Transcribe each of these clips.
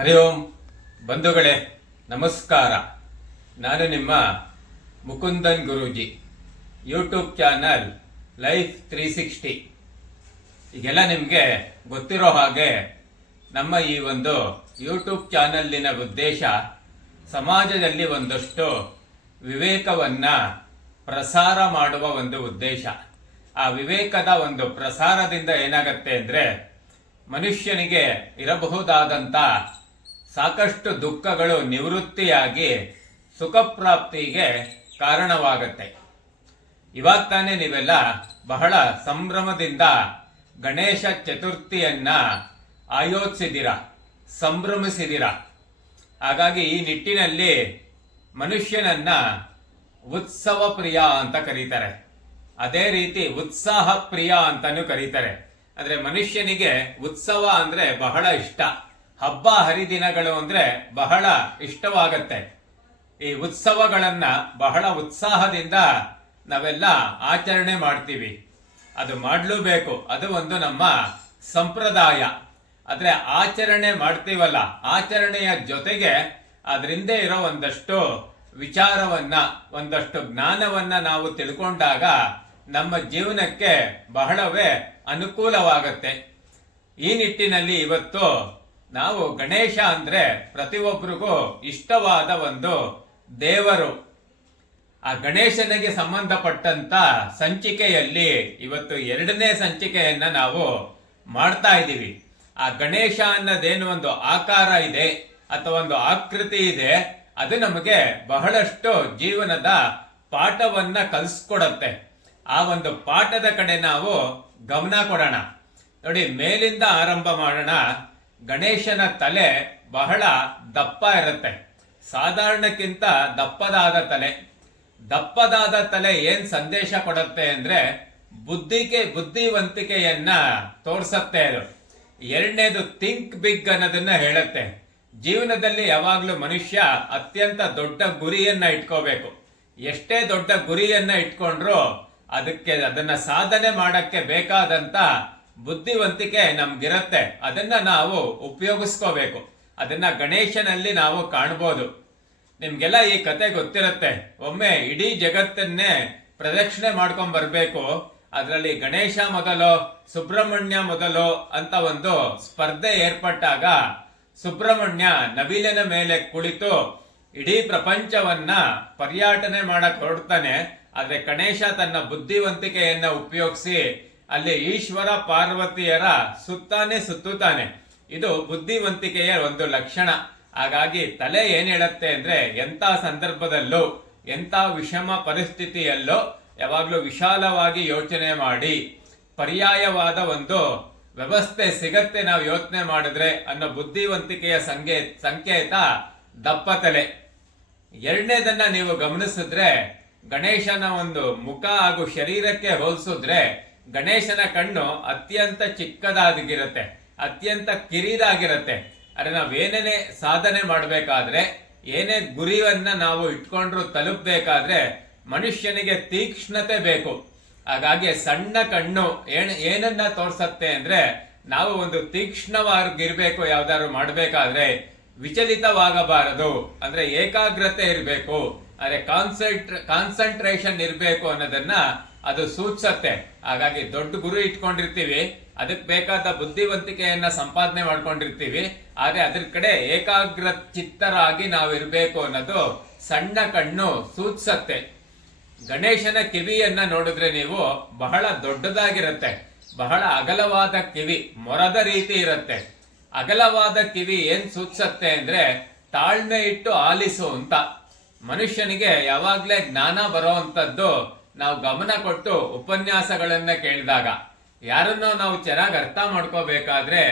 ಹರಿ ಓಂ. ಬಂಧುಗಳೇ, ನಮಸ್ಕಾರ. ನಾನು ನಿಮ್ಮ Mukundan Guruji. YouTube channel life three sixty ಈಗೆಲ್ಲ ನಿಮಗೆ ಗೊತ್ತಿರೋ ಹಾಗೆ ನಮ್ಮ ಈ ಒಂದು ಯೂಟ್ಯೂಬ್ ಚಾನಲ್ಲಿನ ಉದ್ದೇಶ ಸಮಾಜದಲ್ಲಿ ಒಂದಷ್ಟು ವಿವೇಕವನ್ನ ಪ್ರಸಾರ ಮಾಡುವ ಒಂದು ಉದ್ದೇಶ. ಆ ವಿವೇಕದ ಒಂದು ಪ್ರಸಾರದಿಂದ ಏನಾಗತ್ತೆ ಅಂದರೆ ಮನುಷ್ಯನಿಗೆ ಇರಬಹುದಾದಂತ ಸಾಕಷ್ಟು ದುಃಖಗಳು ನಿವೃತ್ತಿಯಾಗಿ ಸುಖ ಪ್ರಾಪ್ತಿಗೆ ಕಾರಣವಾಗತ್ತೆ. ಇವಾಗ ತಾನೇ ನೀವೆಲ್ಲ ಬಹಳ ಸಂಭ್ರಮದಿಂದ ಗಣೇಶ ಚತುರ್ಥಿಯನ್ನ ಆಯೋಜಿಸಿದಿರ ಸಂಭ್ರಮಿಸಿದಿರ ಹಾಗಾಗಿ ಈ ನಿಟ್ಟಿನಲ್ಲಿ ಮನುಷ್ಯನನ್ನ ಉತ್ಸವ ಪ್ರಿಯ ಅಂತ ಕರೀತಾರೆ. ಅದೇ ರೀತಿ ಉತ್ಸಾಹ ಪ್ರಿಯ ಅಂತಾನು ಕರೀತಾರೆ. ಅಂದ್ರೆ ಮನುಷ್ಯನಿಗೆ ಉತ್ಸವ ಅಂದ್ರೆ ಬಹಳ ಇಷ್ಟ. ಹಬ್ಬ ಹರಿದಿನಗಳು ಅಂದ್ರೆ ಬಹಳ ಇಷ್ಟವಾಗತ್ತೆ. ಈ ಉತ್ಸವಗಳನ್ನು ಬಹಳ ಉತ್ಸಾಹದಿಂದ ನಾವೆಲ್ಲ ಆಚರಣೆ ಮಾಡ್ತೀವಿ. ಅದು ಮಾಡಲೂಬೇಕು ಅದು ಒಂದು ನಮ್ಮ ಸಂಪ್ರದಾಯ. ಆದರೆ ಆಚರಣೆ ಮಾಡ್ತೀವಲ್ಲ, ಆಚರಣೆಯ ಜೊತೆಗೆ ಅದರಿಂದ ಇರೋ ಒಂದಷ್ಟು ವಿಚಾರವನ್ನ, ಒಂದಷ್ಟು ಜ್ಞಾನವನ್ನು ನಾವು ತಿಳ್ಕೊಂಡಾಗ ನಮ್ಮ ಜೀವನಕ್ಕೆ ಬಹಳವೇ ಅನುಕೂಲವಾಗತ್ತೆ. ಈ ನಿಟ್ಟಿನಲ್ಲಿ ಇವತ್ತು ನಾವು ಗಣೇಶ ಅಂದ್ರೆ ಪ್ರತಿಯೊಬ್ಬರಿಗೂ ಇಷ್ಟವಾದ ಒಂದು ದೇವರು. ಆ ಗಣೇಶನಿಗೆ ಸಂಬಂಧಪಟ್ಟಂತ ಸಂಚಿಕೆಯಲ್ಲಿ ಇವತ್ತು ಎರಡನೇ ಸಂಚಿಕೆಯನ್ನು ನಾವು ಮಾಡ್ತಾ ಇದ್ದೀವಿ. ಆ ಗಣೇಶ ಅನ್ನೋದೇನು ಒಂದು ಆಕಾರ ಇದೆ ಅಥವಾ ಒಂದು ಆಕೃತಿ ಇದೆ, ಅದು ನಮಗೆ ಬಹಳಷ್ಟು ಜೀವನದ ಪಾಠವನ್ನ ಕಲಿಸ್ಕೊಡತ್ತೆ. ಆ ಒಂದು ಪಾಠದ ಕಡೆ ನಾವು ಗಮನ ಕೊಡೋಣ. ನೋಡಿ, ಮೇಲಿಂದ ಆರಂಭ ಮಾಡೋಣ. ಗಣೇಶನ ತಲೆ ಬಹಳ ದಪ್ಪ ಇರುತ್ತೆ. ಸಾಧಾರಣಕ್ಕಿಂತ ದಪ್ಪದಾದ ತಲೆ. ದಪ್ಪದಾದ ತಲೆ ಏನು ಸಂದೇಶ ಕೊಡುತ್ತೆ ಅಂದ್ರೆ ಬುದ್ಧಿಗೆ ಬುದ್ಧಿವಂತಿಕೆಯನ್ನ ತೋರಿಸತ್ತೆ ಅದು. ಎರಡನೇದು ಥಿಂಕ್ ಬಿಗ್ ಅನ್ನೋದನ್ನ ಹೇಳುತ್ತೆ. ಜೀವನದಲ್ಲಿ ಯಾವಾಗಲೂ ಮನುಷ್ಯ ಅತ್ಯಂತ ದೊಡ್ಡ ಗುರಿಯನ್ನ ಇಟ್ಕೋಬೇಕು. ಎಷ್ಟೇ ದೊಡ್ಡ ಗುರಿಯನ್ನ ಇಟ್ಕೊಂಡ್ರು ಅದಕ್ಕೆ ಅದನ್ನ ಸಾಧನೆ ಮಾಡಕ್ಕೆ ಬೇಕಾದಂತ ಬುದ್ಧಿವಂತಿಕೆ ನಮ್ಗಿರತ್ತೆ. ಅದನ್ನ ನಾವು ಉಪಯೋಗಿಸ್ಕೋಬೇಕು. ಅದನ್ನ ಗಣೇಶನಲ್ಲಿ ನಾವು ಕಾಣ್ಬೋದು. ನಿಮ್ಗೆಲ್ಲ ಈ ಕತೆ ಗೊತ್ತಿರುತ್ತೆ. ಒಮ್ಮೆ ಇಡೀ ಜಗತ್ತನ್ನೇ ಪ್ರದಕ್ಷಿಣೆ ಮಾಡ್ಕೊಂಡ್ ಬರ್ಬೇಕು. ಅದರಲ್ಲಿ ಗಣೇಶ ಮೊದಲು, ಸುಬ್ರಹ್ಮಣ್ಯ ಮೊದಲು ಅಂತ ಒಂದು ಸ್ಪರ್ಧೆ ಏರ್ಪಟ್ಟಾಗ ಸುಬ್ರಹ್ಮಣ್ಯ ನವಿಲಿನ ಮೇಲೆ ಕುಳಿತು ಇಡೀ ಪ್ರಪಂಚವನ್ನ ಪರ್ಯಾಟನೆ ಮಾಡಕ್ ಹೊರಡ್ತಾನೆ. ಆದ್ರೆ ಗಣೇಶ ತನ್ನ ಬುದ್ಧಿವಂತಿಕೆಯನ್ನ ಉಪಯೋಗಿಸಿ ಅಲ್ಲಿ ಈಶ್ವರ ಪಾರ್ವತಿಯರ ಸುತ್ತಾನೆ ಸುತ್ತುತ್ತಾನೆ. ಇದು ಬುದ್ಧಿವಂತಿಕೆಯ ಒಂದು ಲಕ್ಷಣ. ಹಾಗಾಗಿ ತಲೆ ಏನ್ ಹೇಳುತ್ತೆ ಅಂದ್ರೆ ಎಂತ ಸಂದರ್ಭದಲ್ಲೂ ಎಂತ ವಿಷಮ ಪರಿಸ್ಥಿತಿಯಲ್ಲೋ ಯಾವಾಗಲೂ ವಿಶಾಲವಾಗಿ ಯೋಚನೆ ಮಾಡಿ. ಪರ್ಯಾಯವಾದ ಒಂದು ವ್ಯವಸ್ಥೆ ಸಿಗತ್ತೆ ನಾವು ಯೋಚನೆ ಮಾಡಿದ್ರೆ ಅನ್ನೋ ಬುದ್ಧಿವಂತಿಕೆಯ ಸಂಕೇ, ಸಂಕೇತ ದಪ್ಪ ತಲೆ ಎರಡನೇದನ್ನ ನೀವು ಗಮನಿಸಿದ್ರೆ ಗಣೇಶನ ಒಂದು ಮುಖ ಹಾಗೂ ಶರೀರಕ್ಕೆ ಹೋಲಿಸಿದ್ರೆ ಗಣೇಶನ ಕಣ್ಣು ಅತ್ಯಂತ ಚಿಕ್ಕದಾಗಿರುತ್ತೆ, ಅತ್ಯಂತ ಕಿರಿದಾಗಿರುತ್ತೆ. ಅರೆ ನಾವೇನೇ ಸಾಧನೆ ಮಾಡಬೇಕಾದ್ರೆ, ಏನೇ ಗುರಿಯನ್ನ ನಾವು ಇಟ್ಕೊಂಡ್ರು ತಲುಪಬೇಕಾದ್ರೆ ಮನುಷ್ಯನಿಗೆ ತೀಕ್ಷ್ಣತೆ ಬೇಕು. ಹಾಗಾಗಿ ಸಣ್ಣ ಕಣ್ಣು ಏನ್, ಏನನ್ನ ತೋರ್ಸತ್ತೆ ಅಂದ್ರೆ, ನಾವು ಒಂದು ತೀಕ್ಷ್ಣವಾಗಿರ್ಬೇಕು, ಯಾವ್ದಾದ್ರು ಮಾಡಬೇಕಾದ್ರೆ ವಿಚಲಿತವಾಗಬಾರದು. ಅಂದ್ರೆ ಏಕಾಗ್ರತೆ ಇರಬೇಕು. ಅಂದ್ರೆ ಕಾನ್ಸಂಟ್ರ, ಕಾನ್ಸಂಟ್ರೇಷನ್ ಇರಬೇಕು ಅನ್ನೋದನ್ನ ಅದು ಸೂಚಿಸತ್ತೆ ಹಾಗಾಗಿ ದೊಡ್ಡ ಗುರು ಇಟ್ಕೊಂಡಿರ್ತೀವಿ, ಅದಕ್ಕೆ ಬೇಕಾದ ಬುದ್ಧಿವಂತಿಕೆಯನ್ನ ಸಂಪಾದನೆ ಮಾಡ್ಕೊಂಡಿರ್ತೀವಿ, ಆದರೆ ಅದ್ರ ಕಡೆ ಏಕಾಗ್ರ ಚಿತ್ತರಾಗಿ ನಾವು ಇರಬೇಕು ಅನ್ನೋದು ಸಣ್ಣ ಕಣ್ಣು ಸೂಚಿಸತ್ತೆ ಗಣೇಶನ ಕಿವಿಯನ್ನ ನೋಡಿದ್ರೆ ನೀವು ಬಹಳ ದೊಡ್ಡದಾಗಿರುತ್ತೆ, ಬಹಳ ಅಗಲವಾದ ಕಿವಿ, ಮೊರದ ರೀತಿ ಇರುತ್ತೆ. ಅಗಲವಾದ ಕಿವಿ ಏನ್ ಸೂಚಿಸತ್ತೆ ಅಂದ್ರೆ ತಾಳ್ಮೆ ಇಟ್ಟು ಆಲಿಸು ಅಂತ. ಮನುಷ್ಯನಿಗೆ ಯಾವಾಗ್ಲೇ ಜ್ಞಾನ ಬರೋವಂಥದ್ದು ನಾವು ಗಮನ ಕೊಟ್ಟು ಉಪನ್ಯಾಸಗಳನ್ನ ಕೇಳಿದಾಗ, ಯಾರನ್ನೋ ನಾವು ಚೆನ್ನಾಗಿ ಅರ್ಥ ಮಾಡ್ಕೋಬೇಕಾದ್ರೆ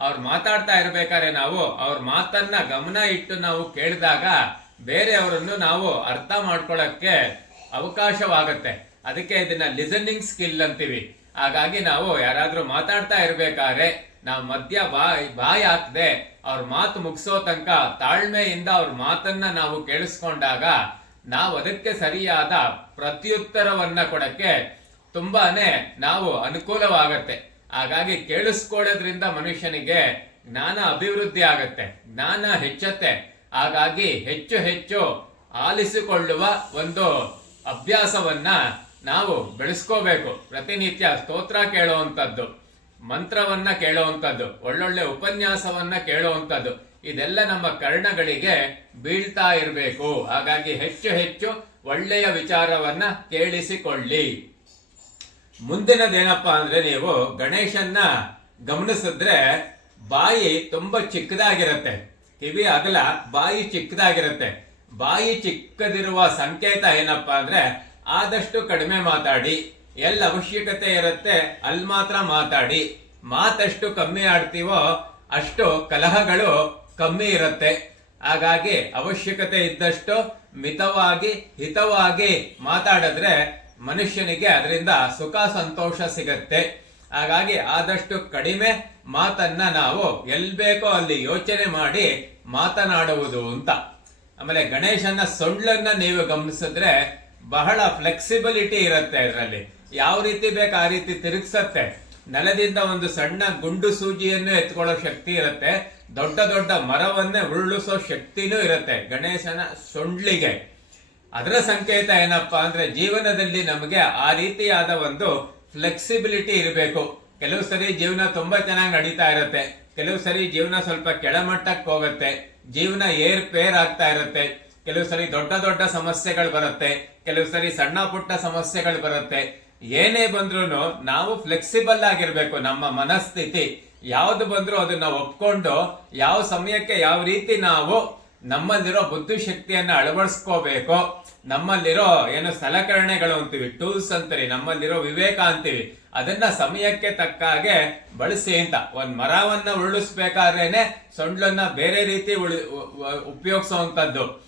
ಅವ್ರು ಮಾತಾಡ್ತಾ ಇರಬೇಕಾದ್ರೆ ನಾವು ಅವ್ರ ಮಾತನ್ನ ಗಮನ ಇಟ್ಟು ನಾವು ಕೇಳಿದಾಗ ಬೇರೆಯವರನ್ನು ನಾವು ಅರ್ಥ ಮಾಡ್ಕೊಳಕ್ಕೆ ಅವಕಾಶವಾಗುತ್ತೆ. ಅದಕ್ಕೆ ಇದನ್ನ ಲಿಸನಿಂಗ್ ಸ್ಕಿಲ್ ಅಂತೀವಿ. ಹಾಗಾಗಿ ನಾವು ಯಾರಾದ್ರೂ ಮಾತಾಡ್ತಾ ಇರಬೇಕಾದ್ರೆ ನಾವು ಮಧ್ಯ ಬಾಯ್ ಬಾಯ್ ಹಾಕದೆ ಅವ್ರ ಮಾತು ಮುಗಿಸೋ ತನಕ ತಾಳ್ಮೆಯಿಂದ ಅವ್ರ ಮಾತನ್ನ ನಾವು ಕೇಳಿಸ್ಕೊಂಡಾಗ ನಾವು ಅದಕ್ಕೆ ಸರಿಯಾದ ಪ್ರತ್ಯುತ್ತರವನ್ನ ಕೊಡಕ್ಕೆ ತುಂಬಾನೇ ನಾವು ಅನುಕೂಲವಾಗತ್ತೆ. ಹಾಗಾಗಿ ಕೇಳಿಸ್ಕೊಳ್ಳೋದ್ರಿಂದ ಮನುಷ್ಯನಿಗೆ ಜ್ಞಾನ ಅಭಿವೃದ್ಧಿ ಆಗತ್ತೆ, ಜ್ಞಾನ ಹೆಚ್ಚತ್ತೆ. ಹಾಗಾಗಿ ಹೆಚ್ಚು ಹೆಚ್ಚು ಆಲಿಸಿಕೊಳ್ಳುವ ಒಂದು ಅಭ್ಯಾಸವನ್ನ ನಾವು ಬೆಳೆಸ್ಕೋಬೇಕು. ಪ್ರತಿನಿತ್ಯ ಸ್ತೋತ್ರ ಕೇಳುವಂಥದ್ದು, ಮಂತ್ರವನ್ನ ಕೇಳುವಂಥದ್ದು, ಒಳ್ಳೊಳ್ಳೆ ಉಪನ್ಯಾಸವನ್ನ ಕೇಳುವಂಥದ್ದು. ಇದೆಲ್ಲ ನಮ್ಮ ಕರ್ಣಗಳಿಗೆ ಬೀಳ್ತಾ ಇರಬೇಕು. ಹಾಗಾಗಿ ಹೆಚ್ಚು ಹೆಚ್ಚು ಒಳ್ಳೆಯ ವಿಚಾರವನ್ನ ಕೇಳಿಸಿಕೊಳ್ಳಿ. ಮುಂದಿನದೇನಪ್ಪ ಅಂದ್ರೆ ನೀವು ಗಣೇಶನ್ನ ಗಮನಿಸಿದ್ರೆ ಬಾಯಿ ತುಂಬಾ ಚಿಕ್ಕದಾಗಿರುತ್ತೆ. ಕಿವಿ ಅಗಲ ಬಾಯಿ ಚಿಕ್ಕದಾಗಿರುತ್ತೆ. ಬಾಯಿ ಚಿಕ್ಕದಿರುವ ಸಂಕೇತ ಏನಪ್ಪ ಅಂದ್ರೆ ಆದಷ್ಟು ಕಡಿಮೆ ಮಾತಾಡಿ. ಎಲ್ಲ ಅವಶ್ಯಕತೆ ಇರುತ್ತೆ ಅಲ್ಲಿ ಮಾತ್ರ ಮಾತಾಡಿ. ಮಾತಷ್ಟು ಕಮ್ಮಿ ಆಡ್ತೀವೋ ಅಷ್ಟು ಕಲಹಗಳು ಕಮ್ಮಿ ಇರುತ್ತೆ. ಹಾಗಾಗಿ ಅವಶ್ಯಕತೆ ಇದ್ದಷ್ಟು ಮಿತವಾಗಿ, ಹಿತವಾಗಿ ಮಾತಾಡಿದ್ರೆ ಮನುಷ್ಯನಿಗೆ ಅದರಿಂದ ಸುಖ, ಸಂತೋಷ ಸಿಗತ್ತೆ. ಹಾಗಾಗಿ ಆದಷ್ಟು ಕಡಿಮೆ ಮಾತನ್ನ ನಾವು ಎಲ್ ಬೇಕೋ ಅಲ್ಲಿ ಯೋಚನೆ ಮಾಡಿ ಮಾತನಾಡುವುದು ಅಂತ. ಆಮೇಲೆ ಗಣೇಶನ ಸೊಳ್ಳನ್ನು ನೀವು ಗಮನಿಸಿದ್ರೆ ಬಹಳ ಫ್ಲೆಕ್ಸಿಬಿಲಿಟಿ ಇರುತ್ತೆ ಇದರಲ್ಲಿ ಯಾವ ರೀತಿ ಬೇಕು ಆ ರೀತಿ ತಿರುಗಿಸತ್ತೆ. ನೆಲದಿಂದ ಒಂದು ಸಣ್ಣ ಗುಂಡು ಸೂಜಿಯನ್ನು ಎತ್ಕೊಳ್ಳೋ ಶಕ್ತಿ ಇರುತ್ತೆ. ದೊಡ್ಡ ದೊಡ್ಡ ಮರವನ್ನೇ ಉರುಳಿಸೋ ಶಕ್ತಿನೂ ಇರುತ್ತೆ ಗಣೇಶನ ಸೊಂಡ್ಲಿಗೆ. ಅದರ ಸಂಕೇತ ಏನಪ್ಪಾ ಅಂದ್ರೆ ಜೀವನದಲ್ಲಿ ನಮಗೆ ಆ ರೀತಿಯಾದ ಒಂದು ಫ್ಲೆಕ್ಸಿಬಿಲಿಟಿ ಇರಬೇಕು. ಕೆಲವು ಸರಿ ಜೀವನ ತುಂಬಾ ಚೆನ್ನಾಗಿ ನಡೀತಾ ಇರುತ್ತೆ. ಕೆಲವು ಸರಿ ಜೀವನ ಸ್ವಲ್ಪ ಕೆಳಮಟ್ಟಕ್ಕೆ ಹೋಗುತ್ತೆ. ಜೀವನ ಏರ್ ಪೇರ್ ಆಗ್ತಾ ಇರುತ್ತೆ. ಕೆಲವು ಸರಿ ದೊಡ್ಡ ದೊಡ್ಡ ಸಮಸ್ಯೆಗಳು ಬರುತ್ತೆ. ಕೆಲವು ಸರಿ ಸಣ್ಣ ಪುಟ್ಟ ಸಮಸ್ಯೆಗಳು ಬರುತ್ತೆ. ಏನೇ ಬಂದ್ರೂ ನಾವು ಫ್ಲೆಕ್ಸಿಬಲ್ ಆಗಿರ್ಬೇಕು, ನಮ್ಮ ಮನಸ್ಥಿತಿ. ಯಾವ್ದು ಬಂದರೂ ಅದನ್ನ ಒಪ್ಕೊಂಡು, ಯಾವ ಸಮಯಕ್ಕೆ ಯಾವ ರೀತಿ ನಾವು ನಮ್ಮಲ್ಲಿರೋ ಬುದ್ಧಿಶಕ್ತಿಯನ್ನ ಅಳವಡಿಸ್ಕೋಬೇಕು, ನಮ್ಮಲ್ಲಿರೋ ಏನು ಸಲಕರಣೆಗಳು ಅಂತೀವಿ ಟೂಲ್ಸ್ ಅಂತೀವಿ, ನಮ್ಮಲ್ಲಿರೋ ವಿವೇಕ ಅಂತೀವಿ, ಅದನ್ನ ಸಮಯಕ್ಕೆ ತಕ್ಕ ಹಾಗೆ ಬಳಸಿ ಅಂತ. ಒಂದ್ ಮರವನ್ನ ಉರುಳಿಸ್ಬೇಕಾದ್ರೇನೆ ಸೊಂಡ್ಲನ್ನ ಬೇರೆ ರೀತಿ ಉಳಿ ಉಪಯೋಗಿಸುವಂತದ್ದು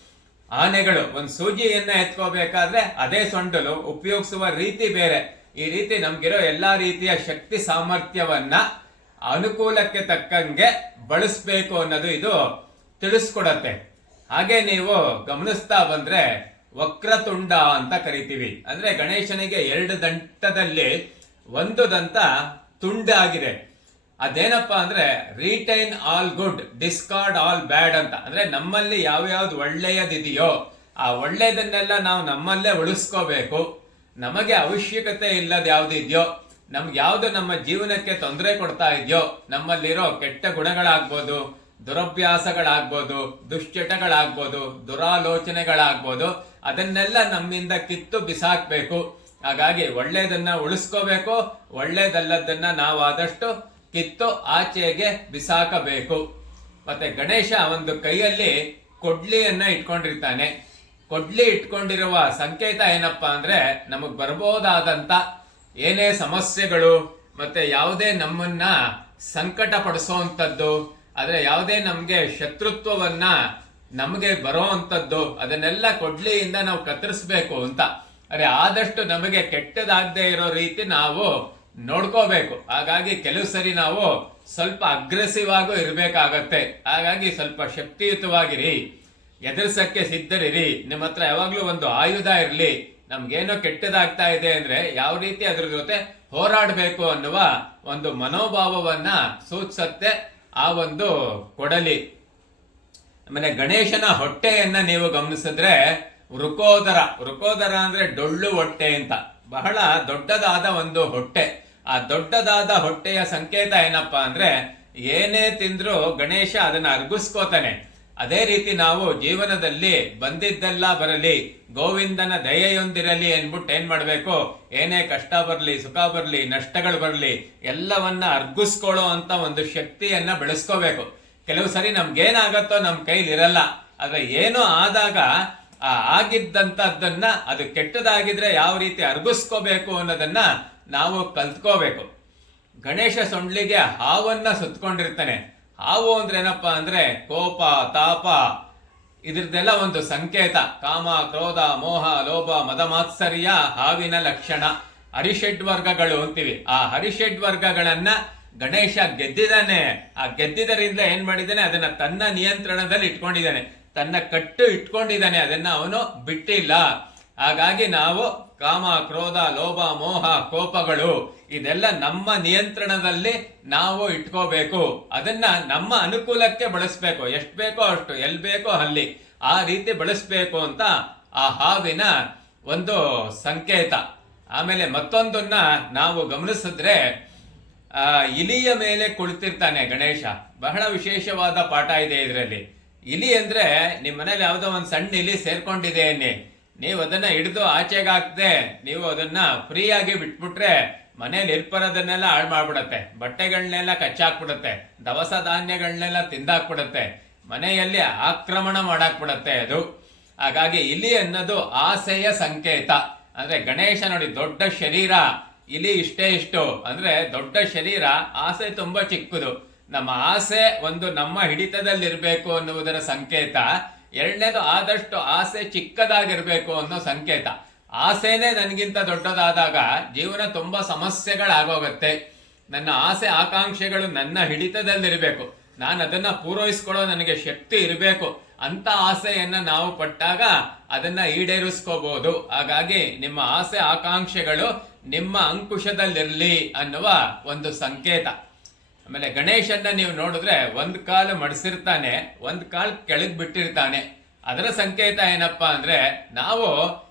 ಆನೆಗಳು, ಒಂದು ಸೂಜಿಯನ್ನ ಎತ್ಕೋಬೇಕಾದ್ರೆ ಅದೇ ಸೊಂಡಲು ಉಪಯೋಗಿಸುವ ರೀತಿ ಬೇರೆ. ಈ ರೀತಿ ನಮ್ಗಿರೋ ಎಲ್ಲಾ ರೀತಿಯ ಶಕ್ತಿ ಸಾಮರ್ಥ್ಯವನ್ನ ಅನುಕೂಲಕ್ಕೆ ತಕ್ಕಂಗೆ ಬಳಸ್ಬೇಕು ಅನ್ನೋದು ಇದು ತಿಳಿಸ್ಕೊಡತ್ತೆ. ಹಾಗೆ ನೀವು ಗಮನಿಸ್ತಾ ಬಂದ್ರೆ ವಕ್ರತುಂಡ ಅಂತ ಕರಿತೀವಿ. ಅಂದ್ರೆ ಗಣೇಶನಿಗೆ ಎರಡು ದಂಟದಲ್ಲಿ ಒಂದು ದಂತ ತುಂಡಾಗಿದೆ. ಅದೇನಪ್ಪ ಅಂದ್ರೆ retain all good discard all bad ಅಂತ. ಅಂದ್ರೆ ನಮ್ಮಲ್ಲಿ ಯಾವ ಯಾವ್ದು ಒಳ್ಳೆಯದಿದೆಯೋ, ಆ ಒಳ್ಳೆಯದನ್ನೆಲ್ಲ ನಾವು ನಮ್ಮಲ್ಲೇ ಉಳಿಸ್ಕೋಬೇಕು. ನಮಗೆ ಅವಶ್ಯಕತೆ ಇಲ್ಲದ ಯಾವ್ದಿದ್ಯೋ, ನಮ್ಗೆ ಯಾವ್ದು ನಮ್ಮ ಜೀವನಕ್ಕೆ ತೊಂದರೆ ಕೊಡ್ತಾ ಇದೆಯೋ, ನಮ್ಮಲ್ಲಿರೋ ಕೆಟ್ಟ ಗುಣಗಳಾಗ್ಬೋದು, ದುರಭ್ಯಾಸಗಳಾಗ್ಬೋದು, ದುಶ್ಚಟಗಳಾಗ್ಬೋದು, ದುರಾಲೋಚನೆಗಳಾಗ್ಬೋದು, ಅದನ್ನೆಲ್ಲ ನಮ್ಮಿಂದ ಕಿತ್ತು ಬಿಸಾಕ್ಬೇಕು. ಹಾಗಾಗಿ ಒಳ್ಳೆಯದನ್ನ ಉಳಿಸ್ಕೋಬೇಕು ಒಳ್ಳೇದಲ್ಲದನ್ನ ನಾವು ಆದಷ್ಟು ಕಿತ್ತು ಆಚೆಗೆ ಬಿಸಾಕಬೇಕು. ಮತ್ತೆ ಗಣೇಶ ಒಂದು ಕೈಯಲ್ಲಿ ಕೊಡ್ಲಿಯನ್ನ ಇಟ್ಕೊಂಡಿರ್ತಾನೆ. ಕೊಡ್ಲಿ ಇಟ್ಕೊಂಡಿರುವ ಸಂಕೇತ ಏನಪ್ಪಾ ಅಂದ್ರೆ ನಮಗ್ ಬರ್ಬೋದಾದಂತ ಏನೇ ಸಮಸ್ಯೆಗಳು, ಮತ್ತೆ ಯಾವುದೇ ನಮ್ಮನ್ನ ಸಂಕಟ ಪಡಿಸೋವಂಥದ್ದು ಆದ್ರೆ ಯಾವುದೇ ನಮಗೆ ಶತ್ರುತ್ವವನ್ನ ನಮಗೆ ಬರೋ ಅಂಥದ್ದು ಅದನ್ನೆಲ್ಲ ಕೊಡ್ಲಿಯಿಂದ ನಾವು ಕತ್ತರಿಸ್ಬೇಕು ಅಂತ. ಅರೆ ಆದಷ್ಟು ನಮಗೆ ಕೆಟ್ಟದಾಗದೇ ಇರೋ ರೀತಿ ನಾವು ನೋಡ್ಕೋಬೇಕು. ಹಾಗಾಗಿ ಕೆಲವು ಸರಿ ನಾವು ಸ್ವಲ್ಪ ಅಗ್ರೆಸಿವ್ ಆಗು ಇರಬೇಕಾಗತ್ತೆ. ಹಾಗಾಗಿ ಸ್ವಲ್ಪ ಶಕ್ತಿಯುತವಾಗಿರಿ. ಎದುರಿಸಕ್ಕೆ ಸಿದ್ಧರಿರಿ. ನಿಮ್ಮ ಹತ್ರ ಯಾವಾಗಲೂ ಒಂದು ಆಯುಧ ಇರಲಿ. ನಮ್ಗೇನೋ ಕೆಟ್ಟದಾಗ್ತಾ ಇದೆ ಅಂದ್ರೆ ಯಾವ ರೀತಿ ಅದ್ರ ಜೊತೆ ಹೋರಾಡಬೇಕು ಅನ್ನುವ ಒಂದು ಮನೋಭಾವವನ್ನ ಸೂಚಿಸತ್ತೆ ಆ ಒಂದು ಕೊಡಲಿ. ಆಮೇಲೆ ಗಣೇಶನ ಹೊಟ್ಟೆಯನ್ನ ನೀವು ಗಮನಿಸಿದ್ರೆ ವೃಕೋದರ. ವೃಕೋದರ ಅಂದ್ರೆ ಡೊಳ್ಳು ಹೊಟ್ಟೆ ಅಂತ. ಬಹಳ ದೊಡ್ಡದಾದ ಒಂದು ಹೊಟ್ಟೆ. ಆ ದೊಡ್ಡದಾದ ಹೊಟ್ಟೆಯ ಸಂಕೇತ ಏನಪ್ಪಾ ಅಂದ್ರೆ ಏನೇ ತಿಂದರೂ ಗಣೇಶ ಅದನ್ನ ಅರ್ಗಿಸ್ಕೋತಾನೆ. ಅದೇ ರೀತಿ ನಾವು ಜೀವನದಲ್ಲಿ ಬಂದಿದ್ದೆಲ್ಲ ಬರಲಿ, ಗೋವಿಂದನ ದಯೆಯೊಂದಿರಲಿ ಅನ್ಬಿಟ್ಟು ಏನ್ ಮಾಡ್ಬೇಕು? ಏನೇ ಕಷ್ಟ ಬರಲಿ, ಸುಖ ಬರಲಿ, ನಷ್ಟಗಳು ಬರಲಿ, ಎಲ್ಲವನ್ನ ಅರ್ಗಿಸ್ಕೊಳ್ಳೋ ಅಂತ ಒಂದು ಶಕ್ತಿಯನ್ನ ಬೆಳೆಸ್ಕೋಬೇಕು. ಕೆಲವು ಸರಿ ನಮ್ಗೇನಾಗತ್ತೋ ನಮ್ಮ ಕೈಲಿ ಇರಲ್ಲ ಆದ್ರೆ ಏನೋ ಆದಾಗ ಆ ಆಗಿದ್ದಂತದ್ದನ್ನ, ಅದು ಕೆಟ್ಟದಾಗಿದ್ರೆ ಯಾವ ರೀತಿ ಅರ್ಗಿಸ್ಕೋಬೇಕು ಅನ್ನೋದನ್ನ ನಾವು ಕಲ್ತ್ಕೋಬೇಕು. ಗಣೇಶ ಸೊಂಡ್ಲಿಗೆ ಹಾವನ್ನ ಸುತ್ತಕೊಂಡಿರ್ತಾನೆ ಹಾವು ಅಂದ್ರೆ ಏನಪ್ಪ ಅಂದ್ರೆ ಕೋಪ, ತಾಪ, ಇದ್ರದ್ದೆಲ್ಲ ಒಂದು ಸಂಕೇತ. ಕಾಮ, ಕ್ರೋಧ, ಮೋಹ, ಲೋಭ, ಮದ ಮಾತ್ಸರ್ಯ, ಹಾವಿನ ಲಕ್ಷಣ. ಹರಿಷಡ್ ವರ್ಗಗಳು ಅಂತೀವಿ. ಆ ಹರಿಷಡ್ ವರ್ಗಗಳನ್ನ ಗಣೇಶ ಗೆದ್ದಿದ್ದಾನೆ. ಆ ಗೆದ್ದಿದ್ದರಿಂದ ಏನ್ ಮಾಡಿದ್ದಾನೆ? ಅದನ್ನ ತನ್ನ ನಿಯಂತ್ರಣದಲ್ಲಿ ಇಟ್ಕೊಂಡಿದ್ದಾನೆ. ತನ್ನ ಕಟ್ಟು ಇಟ್ಕೊಂಡಿದ್ದಾನೆ. ಅದನ್ನ ಅವನು ಬಿಟ್ಟಿಲ್ಲ. ಹಾಗಾಗಿ ನಾವು ಕಾಮ, ಕ್ರೋಧ, ಲೋಭ, ಮೋಹ, ಕೋಪಗಳು, ಇದೆಲ್ಲ ನಮ್ಮ ನಿಯಂತ್ರಣದಲ್ಲಿ ನಾವು ಇಟ್ಕೋಬೇಕು. ಅದನ್ನ ನಮ್ಮ ಅನುಕೂಲಕ್ಕೆ ಬಳಸ್ಬೇಕು. ಎಷ್ಟು ಬೇಕೋ ಅಷ್ಟು ಎಲ್ಲಿ ಬೇಕೋ ಅಲ್ಲಿ. ಆ ರೀತಿ ಬಳಸ್ಬೇಕು ಅಂತ ಆ ಹಾವಿನ ಒಂದು ಸಂಕೇತ. ಆಮೇಲೆ ಮತ್ತೊಂದನ್ನ ನಾವು ಗಮನಿಸಿದ್ರೆ ಇಲಿಯ ಮೇಲೆ ಕುಳಿತಿರ್ತಾನೆ ಗಣೇಶ. ಬಹಳ ವಿಶೇಷವಾದ ಪಾಠ ಇದೆ ಇದರಲ್ಲಿ. ಇಲಿ ಅಂದ್ರೆ ನಿಮ್ಮ ಮನೇಲಿ ಯಾವ್ದೋ ಒಂದ್ ಸಣ್ಣ ಇಲಿ ಸೇರ್ಕೊಂಡಿದೆ ಅನ್ನಿ. ನೀವು ಅದನ್ನ ಹಿಡಿದು ಆಚೆಗೆ ಹಾಕದೆ, ನೀವು ಅದನ್ನ ಫ್ರೀ ಆಗಿ ಬಿಟ್ಬಿಟ್ರೆ ಮನೇಲಿ ಇರ್ಪರೋದನ್ನೆಲ್ಲ ಹಾಳು ಮಾಡ್ಬಿಡತ್ತೆ. ಬಟ್ಟೆಗಳನ್ನೆಲ್ಲ ಕಚ್ಚಾಕ್ಬಿಡತ್ತೆ. ದವಸ ಧಾನ್ಯಗಳನ್ನೆಲ್ಲ ತಿಂದಾಕ್ಬಿಡತ್ತೆ. ಮನೆಯಲ್ಲಿ ಆಕ್ರಮಣ ಮಾಡಾಕ್ಬಿಡತ್ತೆ ಅದು. ಹಾಗಾಗಿ ಇಲಿ ಅನ್ನೋದು ಆಸೆಯ ಸಂಕೇತ. ಅಂದ್ರೆ ಗಣೇಶ ನೋಡಿ, ದೊಡ್ಡ ಶರೀರ. ಇಲಿ ಇಷ್ಟೇ ಇಷ್ಟು. ಅಂದ್ರೆ ದೊಡ್ಡ ಶರೀರ, ಆಸೆ ತುಂಬಾ ಚಿಕ್ಕದು. ನಮ್ಮ ಆಸೆ ಒಂದು ನಮ್ಮ ಹಿಡಿತದಲ್ಲಿರಬೇಕು ಅನ್ನುವುದರ ಸಂಕೇತ. ಎರಡನೇದು ಆದಷ್ಟು ಆಸೆ ಚಿಕ್ಕದಾಗಿರ್ಬೇಕು ಅನ್ನೋ ಸಂಕೇತ. ಆಸೆನೇ ನನಗಿಂತ ದೊಡ್ಡದಾದಾಗ ಜೀವನ ತುಂಬಾ ಸಮಸ್ಯೆಗಳಾಗೋಗತ್ತೆ. ನನ್ನ ಆಸೆ ಆಕಾಂಕ್ಷೆಗಳು ನನ್ನ ಹಿಡಿತದಲ್ಲಿರಬೇಕು. ನಾನು ಅದನ್ನ ಪೂರೈಸ್ಕೊಳ್ಳೋ ನನಗೆ ಶಕ್ತಿ ಇರಬೇಕು. ಅಂತ ಆಸೆಯನ್ನ ನಾವು ಪಟ್ಟಾಗ ಅದನ್ನ ಈಡೇರಿಸ್ಕೋಬಹುದು ಹಾಗಾಗಿ ನಿಮ್ಮ ಆಸೆ ಆಕಾಂಕ್ಷೆಗಳು ನಿಮ್ಮ ಅಂಕುಶದಲ್ಲಿರಲಿ ಅನ್ನುವ ಒಂದು ಸಂಕೇತ. ಆಮೇಲೆ ಗಣೇಶನ್ನ ನೀವು ನೋಡಿದ್ರೆ ಒಂದ್ ಕಾಲು ಮಡಿಸಿರ್ತಾನೆ, ಒಂದ್ ಕಾಲು ಕೆಳಗೆ ಬಿಟ್ಟಿರ್ತಾನೆ. ಅದರ ಸಂಕೇತ ಏನಪ್ಪಾ ಅಂದ್ರೆ ನಾವು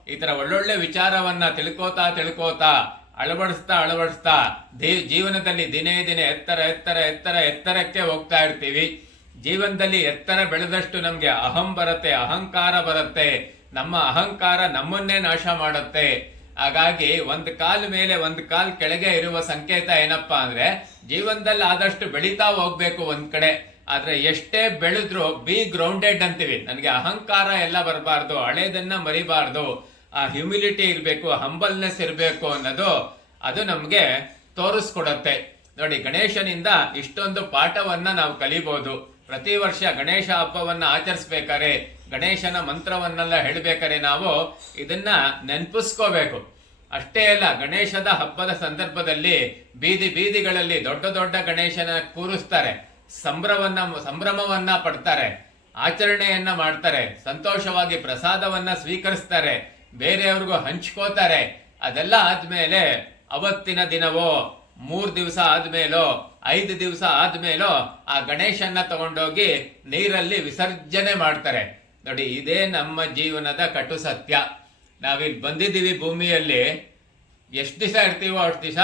ಈ ತರ ಒಳ್ಳೊಳ್ಳೆ ವಿಚಾರವನ್ನ ತಿಳ್ಕೋತಾ ತಿಳ್ಕೋತಾ, ಅಳವಡಿಸ್ತಾ ಅಳವಡಿಸ್ತಾ, ದೇ- ಜೀವನದಲ್ಲಿ ದಿನೇ ದಿನೇ ಎತ್ತರ ಎತ್ತರ ಎತ್ತರ, ಎತ್ತರಕ್ಕೆ ಹೋಗ್ತಾ ಇರ್ತೀವಿ. ಜೀವನದಲ್ಲಿ ಎತ್ತರ ಬೆಳೆದಷ್ಟು ನಮಗೆ ಅಹಂ ಬರುತ್ತೆ, ಅಹಂಕಾರ ಬರುತ್ತೆ. ನಮ್ಮ ಅಹಂಕಾರ ನಮ್ಮನ್ನೇ ನಾಶ ಮಾಡುತ್ತೆ. ಹಾಗಾಗಿ ಒಂದು ಕಾಲ್ ಮೇಲೆ ಒಂದು ಕಾಲ್ ಕೆಳಗೆ ಇರುವ ಸಂಕೇತ ಏನಪ್ಪಾ ಅಂದ್ರೆ, ಜೀವನದಲ್ಲಿ ಆದಷ್ಟು ಬೆಳೀತಾ ಹೋಗ್ಬೇಕು ಒಂದ್ ಕಡೆ, ಆದ್ರೆ ಎಷ್ಟೇ ಬೆಳೆದ್ರು ಬಿ ಗ್ರೌಂಡೆಡ್ ಅಂತೀವಿ. ನನಗೆ ಅಹಂಕಾರ ಎಲ್ಲ ಬರಬಾರ್ದು, ಹಳೇದನ್ನ ಮರಿಬಾರ್ದು, ಆ ಹ್ಯುಮಿಲಿಟಿ ಇರಬೇಕು ಹಂಬಲ್ನೆಸ್ ಇರಬೇಕು ಅನ್ನೋದು ಅದು ನಮಗೆ ತೋರಿಸ್ಕೊಡತ್ತೆ. ನೋಡಿ, ಗಣೇಶನಿಂದ ಇಷ್ಟೊಂದು ಪಾಠವನ್ನ ನಾವು ಕಲಿಬಹುದು ಪ್ರತಿ ವರ್ಷ ಗಣೇಶ ಹಬ್ಬವನ್ನ ಆಚರಿಸ್ಬೇಕಾರೆ ಗಣೇಶನ ಮಂತ್ರವನ್ನೆಲ್ಲ ಹೇಳ್ಬೇಕಾರೆ ನಾವು ಇದನ್ನ ನೆನಪಿಸ್ಕೋಬೇಕು. ಅಷ್ಟೇ ಅಲ್ಲ, ಗಣೇಶದ ಹಬ್ಬದ ಸಂದರ್ಭದಲ್ಲಿ ಬೀದಿ ಬೀದಿಗಳಲ್ಲಿ ದೊಡ್ಡ ದೊಡ್ಡ ಗಣೇಶನ ಕೂರಿಸ್ತಾರೆ. ಸಂಭ್ರಮವನ್ನ ಸಂಭ್ರಮವನ್ನ ಪಡ್ತಾರೆ. ಆಚರಣೆಯನ್ನ ಮಾಡ್ತಾರೆ. ಸಂತೋಷವಾಗಿ ಪ್ರಸಾದವನ್ನ ಸ್ವೀಕರಿಸ್ತಾರೆ. ಬೇರೆಯವ್ರಿಗೂ ಹಂಚ್ಕೋತಾರೆ. ಅದೆಲ್ಲ ಆದ್ಮೇಲೆ ಅವತ್ತಿನ ದಿನವೋ, ಮೂರು ದಿವಸ ಆದ್ಮೇಲೋ, ಐದು ದಿವಸ ಆದ್ಮೇಲೋ ಆ ಗಣೇಶನ್ನ ತಗೊಂಡೋಗಿ ನೀರಲ್ಲಿ ವಿಸರ್ಜನೆ ಮಾಡ್ತಾರೆ. ನೋಡಿ, ಇದೇ ನಮ್ಮ ಜೀವನದ ಕಟು ಸತ್ಯ. ನಾವಿಲ್ಲಿ ಬಂದಿದ್ದೀವಿ ಭೂಮಿಯಲ್ಲಿ. ಎಷ್ಟು ದಿವಸ ಇರ್ತೀವೋ ಅಷ್ಟು ದಿವಸ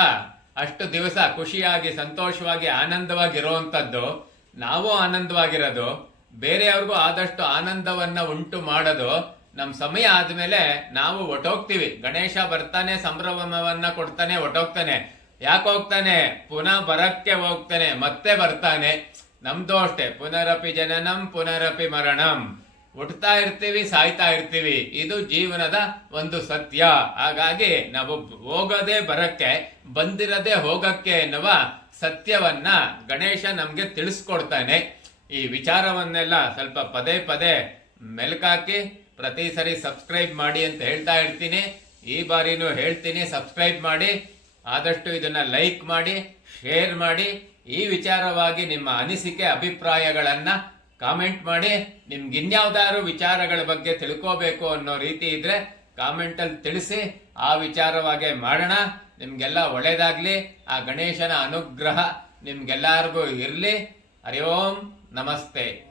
ಅಷ್ಟು ದಿವಸ ಖುಷಿಯಾಗಿ, ಸಂತೋಷವಾಗಿ ಆನಂದವಾಗಿ ಇರುವಂಥದ್ದು ನಾವು ಆನಂದವಾಗಿರೋದು. ಬೇರೆಯವ್ರಿಗೂ ಆದಷ್ಟು ಆನಂದವನ್ನ ಉಂಟು ಮಾಡೋದು. ನಮ್ಮ ಸಮಯ ಆದಮೇಲೆ ನಾವು ಒಟ್ಟೋಗ್ತೀವಿ. ಗಣೇಶ ಬರ್ತಾನೆ, ಸಂಭ್ರಮವನ್ನ ಕೊಡ್ತಾನೆ, ಒಟ್ಟೋಗ್ತಾನೆ. ಯಾಕೆ ಹೋಗ್ತಾನೆ? ಪುನಃ ಬರಕ್ಕೆ ಹೋಗ್ತಾನೆ, ಮತ್ತೆ ಬರ್ತಾನೆ. ನಮ್ದು ಅಷ್ಟೇ. ಪುನರಪಿ ಜನನಂ, ಪುನರಪಿ ಮರಣಂ. ಹುಟ್ಟತಾ ಇರ್ತೀವಿ, ಸಾಯ್ತಾ ಇರ್ತೀವಿ. ಇದು ಜೀವನದ ಒಂದು ಸತ್ಯ. ಹಾಗಾಗಿ ನಾವು ಹೋಗದೆ ಬರಕ್ಕೆ, ಬಂದಿರದೆ ಹೋಗಕ್ಕೆ ಎನ್ನುವ ಸತ್ಯವನ್ನ ಗಣೇಶ ನಮಗೆ ತಿಳಿಸ್ಕೊಡ್ತಾನೆ. ಈ ವಿಚಾರವನ್ನೆಲ್ಲ ಸ್ವಲ್ಪ ಪದೇ ಪದೇ ಮೆಲ್ಕಾಕಿ, ಪ್ರತಿ ಸರಿ ಸಬ್ಸ್ಕ್ರೈಬ್ ಮಾಡಿ ಅಂತ ಹೇಳ್ತಾ ಇರ್ತೀನಿ. ಈ ಬಾರಿನೂ ಹೇಳ್ತೀನಿ, ಸಬ್ಸ್ಕ್ರೈಬ್ ಮಾಡಿ. ಆದಷ್ಟು ಇದನ್ನ ಲೈಕ್ ಮಾಡಿ, ಶೇರ್ ಮಾಡಿ. ಈ ವಿಚಾರವಾಗಿ ನಿಮ್ಮ ಅನಿಸಿಕೆ, ಅಭಿಪ್ರಾಯಗಳನ್ನ ಕಾಮೆಂಟ್ ಮಾಡಿ, ನಿಮ್ಗೆ ಇನ್ಯಾವ್ದಾದ್ರು ವಿಚಾರಗಳ ಬಗ್ಗೆ ತಿಳ್ಕೋಬೇಕು ಅನ್ನೋ ರೀತಿ ಇದ್ರೆ ಕಾಮೆಂಟ್ ಅಲ್ಲಿ ತಿಳಿಸಿ, ಆ ವಿಚಾರವಾಗೆ ಮಾಡೋಣ. ನಿಮ್ಗೆಲ್ಲ ಒಳ್ಳೇದಾಗ್ಲಿ. ಆ ಗಣೇಶನ ಅನುಗ್ರಹ ನಿಮ್ಗೆಲ್ಲರಿಗೂ ಇರಲಿ. ಹರಿ ಓಂ, ನಮಸ್ತೆ.